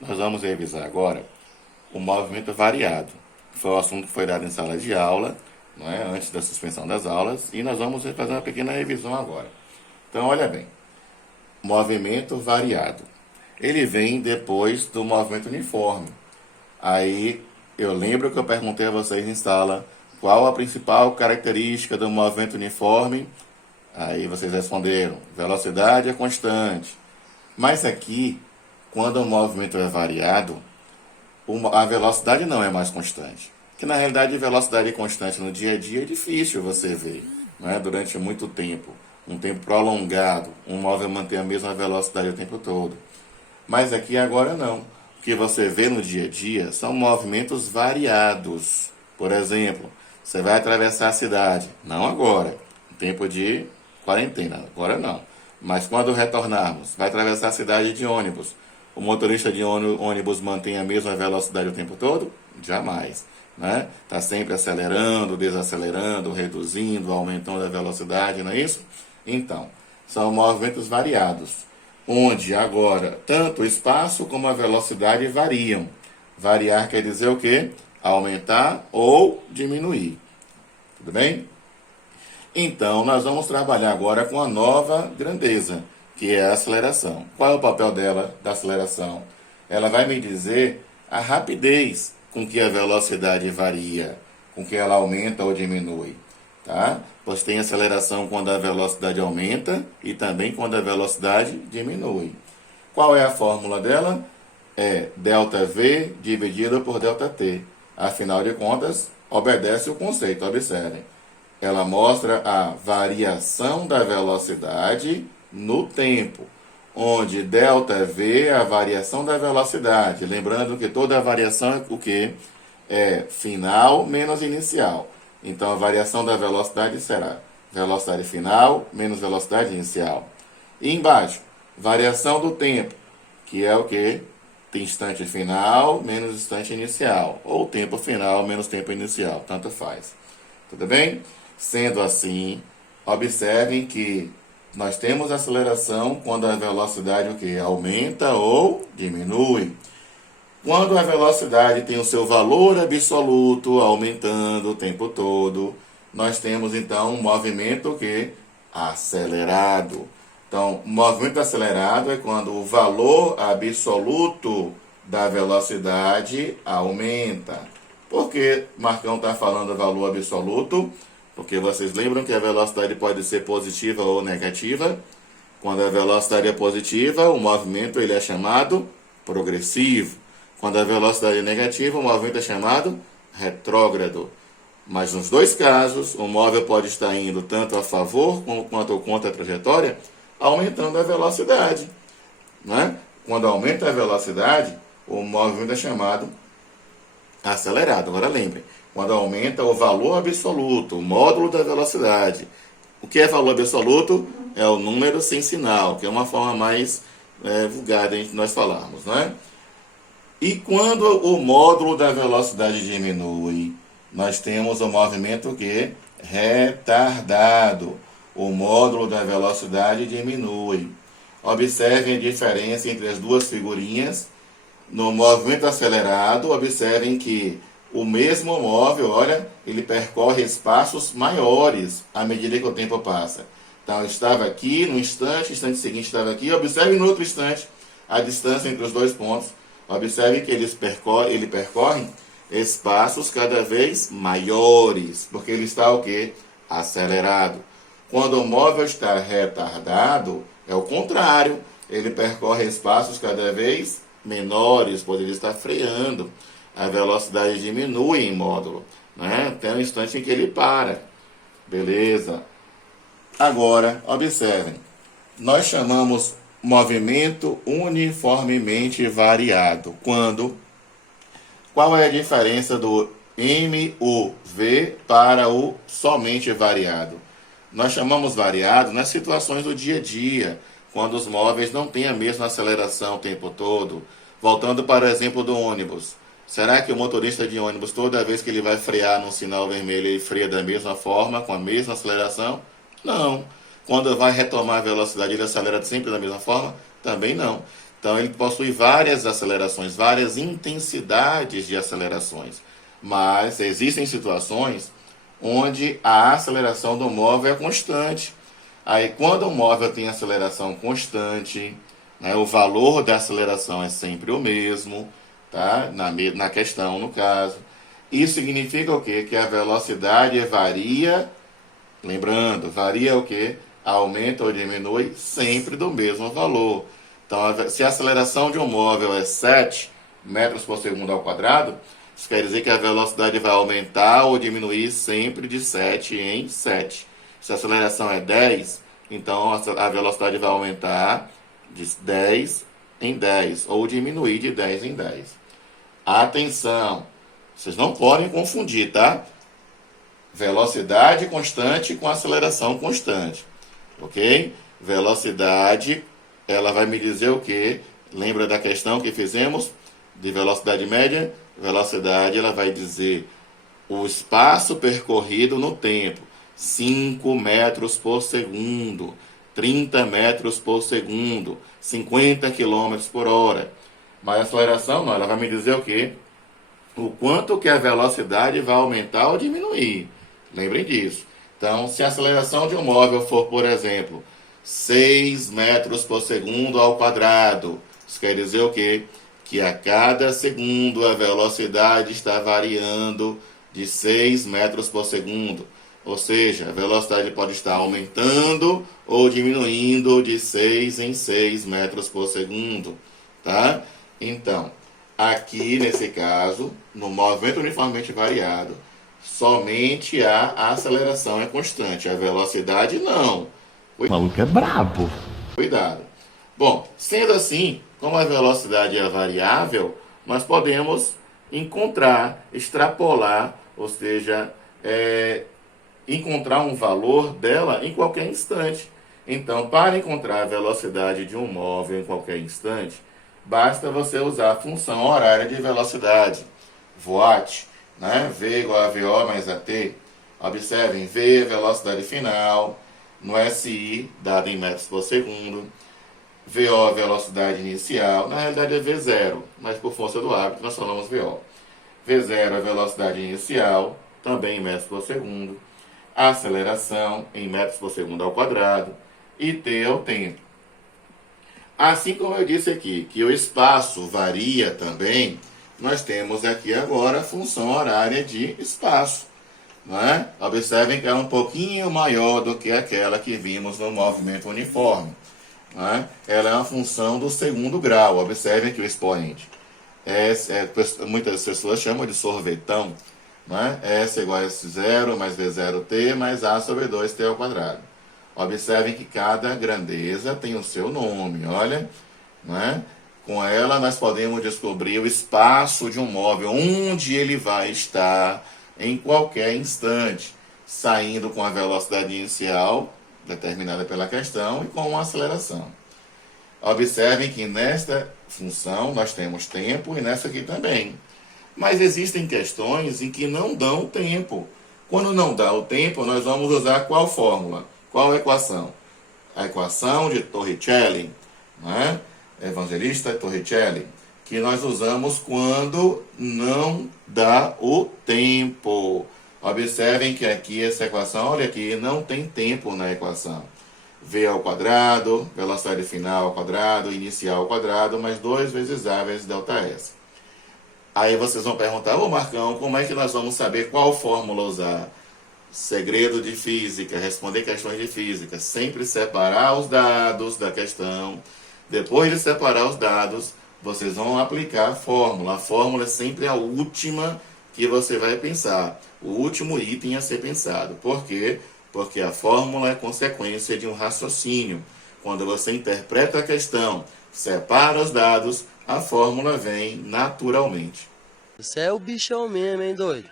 nós vamos revisar agora o movimento variado. Foi o assunto que foi dado em sala de aula, não é? Antes da suspensão das aulas, e nós vamos fazer uma pequena revisão agora. Então, olha bem, movimento variado. Ele vem depois do movimento uniforme. Aí, eu lembro que eu perguntei a vocês em sala qual a principal característica do movimento uniforme. Aí vocês responderam, velocidade é constante. Mas aqui, quando o movimento é variado, a velocidade não é mais constante. Que na realidade, velocidade constante no dia a dia é difícil você ver, né? Durante muito tempo, um tempo prolongado, um móvel manter a mesma velocidade o tempo todo. Mas aqui agora não. O que você vê no dia a dia são movimentos variados. Por exemplo, você vai atravessar a cidade, não agora, em tempo de quarentena, agora não. Mas quando retornarmos, vai atravessar a cidade de ônibus. O motorista de ônibus mantém a mesma velocidade o tempo todo? Jamais. Né? Está sempre acelerando, desacelerando, reduzindo, aumentando a velocidade, não é isso? Então, são movimentos variados, onde agora tanto o espaço como a velocidade variam. Variar quer dizer o quê? Aumentar ou diminuir. Tudo bem? Então, nós vamos trabalhar agora com a nova grandeza, que é a aceleração. Qual é o papel dela, da aceleração? Ela vai me dizer a rapidez com que a velocidade varia, com que ela aumenta ou diminui. Tá? Pois tem aceleração quando a velocidade aumenta e também quando a velocidade diminui. Qual é a fórmula dela? É ΔV dividido por ΔT. Afinal de contas, obedece o conceito, observem. Ela mostra a variação da velocidade no tempo, onde ΔV é a variação da velocidade. Lembrando que toda variação é o quê? É final menos inicial. Então, a variação da velocidade será velocidade final menos velocidade inicial. E embaixo, variação do tempo, que é o quê? Instante final menos instante inicial. Ou tempo final menos tempo inicial, tanto faz. Tudo bem? Sendo assim, observem que nós temos aceleração quando a velocidade o quê? Aumenta ou diminui. Quando a velocidade tem o seu valor absoluto aumentando o tempo todo, nós temos então um movimento que acelerado. Então, movimento acelerado é quando o valor absoluto da velocidade aumenta. Por que Marcão está falando valor absoluto? Porque vocês lembram que a velocidade pode ser positiva ou negativa. Quando a velocidade é positiva, o movimento ele é chamado progressivo. Quando a velocidade é negativa, o movimento é chamado retrógrado. Mas nos dois casos, o móvel pode estar indo tanto a favor quanto contra a trajetória, aumentando a velocidade. Né? Quando aumenta a velocidade, o movimento é chamado acelerado. Agora lembrem, quando aumenta o valor absoluto, o módulo da velocidade. O que é valor absoluto? É o número sem sinal, que é uma forma mais vulgar de nós falarmos, não é? E quando o módulo da velocidade diminui, nós temos o movimento que retardado. O módulo da velocidade diminui. Observem a diferença entre as duas figurinhas. No movimento acelerado, observem que o mesmo móvel, olha, ele percorre espaços maiores à medida que o tempo passa. Então, eu estava aqui no instante seguinte estava aqui. Observe no outro instante a distância entre os dois pontos. Observe que ele percorre espaços cada vez maiores, porque ele está o quê? Acelerado. Quando o móvel está retardado, é o contrário. Ele percorre espaços cada vez menores, pois ele está freando. A velocidade diminui em módulo, né? Até o instante em que ele para. Beleza. Agora, observem. Nós chamamos movimento uniformemente variado. Qual é a diferença do MUV para o somente variado? Nós chamamos variado nas situações do dia a dia, quando os móveis não têm a mesma aceleração o tempo todo. Voltando para o exemplo do ônibus. Será que o motorista de ônibus, toda vez que ele vai frear num sinal vermelho, ele freia da mesma forma, com a mesma aceleração? Não. Quando vai retomar a velocidade, ele acelera sempre da mesma forma? Também não. Então ele possui várias acelerações, várias intensidades de acelerações. Mas existem situações onde a aceleração do móvel é constante. Aí quando o móvel tem aceleração constante, né, o valor da aceleração é sempre o mesmo, tá? Na questão, no caso. Isso significa o quê? Que a velocidade varia, lembrando, varia o quê? Aumenta ou diminui sempre do mesmo valor. Então, se a aceleração de um móvel é 7 metros por segundo ao quadrado, isso quer dizer que a velocidade vai aumentar ou diminuir sempre de 7 em 7. Se a aceleração é 10, então a velocidade vai aumentar de 10 em 10, ou diminuir de 10 em 10. Atenção, vocês não podem confundir, tá? Velocidade constante com aceleração constante, ok? Velocidade, ela vai me dizer o quê? Lembra da questão que fizemos de velocidade média? Velocidade, ela vai dizer o espaço percorrido no tempo, 5 metros por segundo, 30 metros por segundo, 50 quilômetros por hora. Mas a aceleração, não, ela vai me dizer o quê? O quanto que a velocidade vai aumentar ou diminuir. Lembrem disso. Então, se a aceleração de um móvel for, por exemplo, 6 metros por segundo ao quadrado, isso quer dizer o quê? Que a cada segundo a velocidade está variando de 6 metros por segundo. Ou seja, a velocidade pode estar aumentando ou diminuindo de 6 em 6 metros por segundo. Tá? Então, aqui nesse caso, no movimento uniformemente variado, somente a aceleração é constante, a velocidade não. O maluco é brabo. Cuidado. Bom, sendo assim, como a velocidade é variável, nós podemos encontrar, extrapolar, ou seja, encontrar um valor dela em qualquer instante. Então, para encontrar a velocidade de um móvel em qualquer instante, basta você usar a função horária de velocidade, VOAT, né? V igual a VO mais AT. Observem, V é velocidade final, no SI, dado em metros por segundo. VO é velocidade inicial, na realidade é V0, mas por força do hábito nós falamos VO. V0 é velocidade inicial, também em metros por segundo. Aceleração em metros por segundo ao quadrado. E T é o tempo. Assim como eu disse aqui, que o espaço varia também, nós temos aqui agora a função horária de espaço. Não é? Observem que é um pouquinho maior do que aquela que vimos no movimento uniforme. Não é? Ela é uma função do segundo grau. Observem que o expoente muitas pessoas chamam de sorvetão. Não é? S igual a S0 mais V0t mais A sobre 2t ao quadrado. Observem que cada grandeza tem o seu nome, olha. Não é? Com ela nós podemos descobrir o espaço de um móvel, onde ele vai estar em qualquer instante, saindo com a velocidade inicial determinada pela questão e com uma aceleração. Observem que nesta função nós temos tempo e nessa aqui também. Mas existem questões em que não dão tempo. Quando não dá o tempo, nós vamos usar qual fórmula? Qual equação? A equação de Torricelli, né? Evangelista Torricelli, que nós usamos quando não dá o tempo. Observem que aqui essa equação, olha aqui, não tem tempo na equação. V ao quadrado, velocidade final ao quadrado, inicial ao quadrado, mais 2 vezes A vezes ΔS. Aí vocês vão perguntar, ô Marcão, como é que nós vamos saber qual fórmula usar? Segredo de física, responder questões de física, sempre separar os dados da questão. Depois de separar os dados, vocês vão aplicar a fórmula. A fórmula é sempre a última que você vai pensar, o último item a ser pensado. Por quê? Porque a fórmula é consequência de um raciocínio. Quando você interpreta a questão, separa os dados, a fórmula vem naturalmente. Você é o bichão mesmo, hein, doido?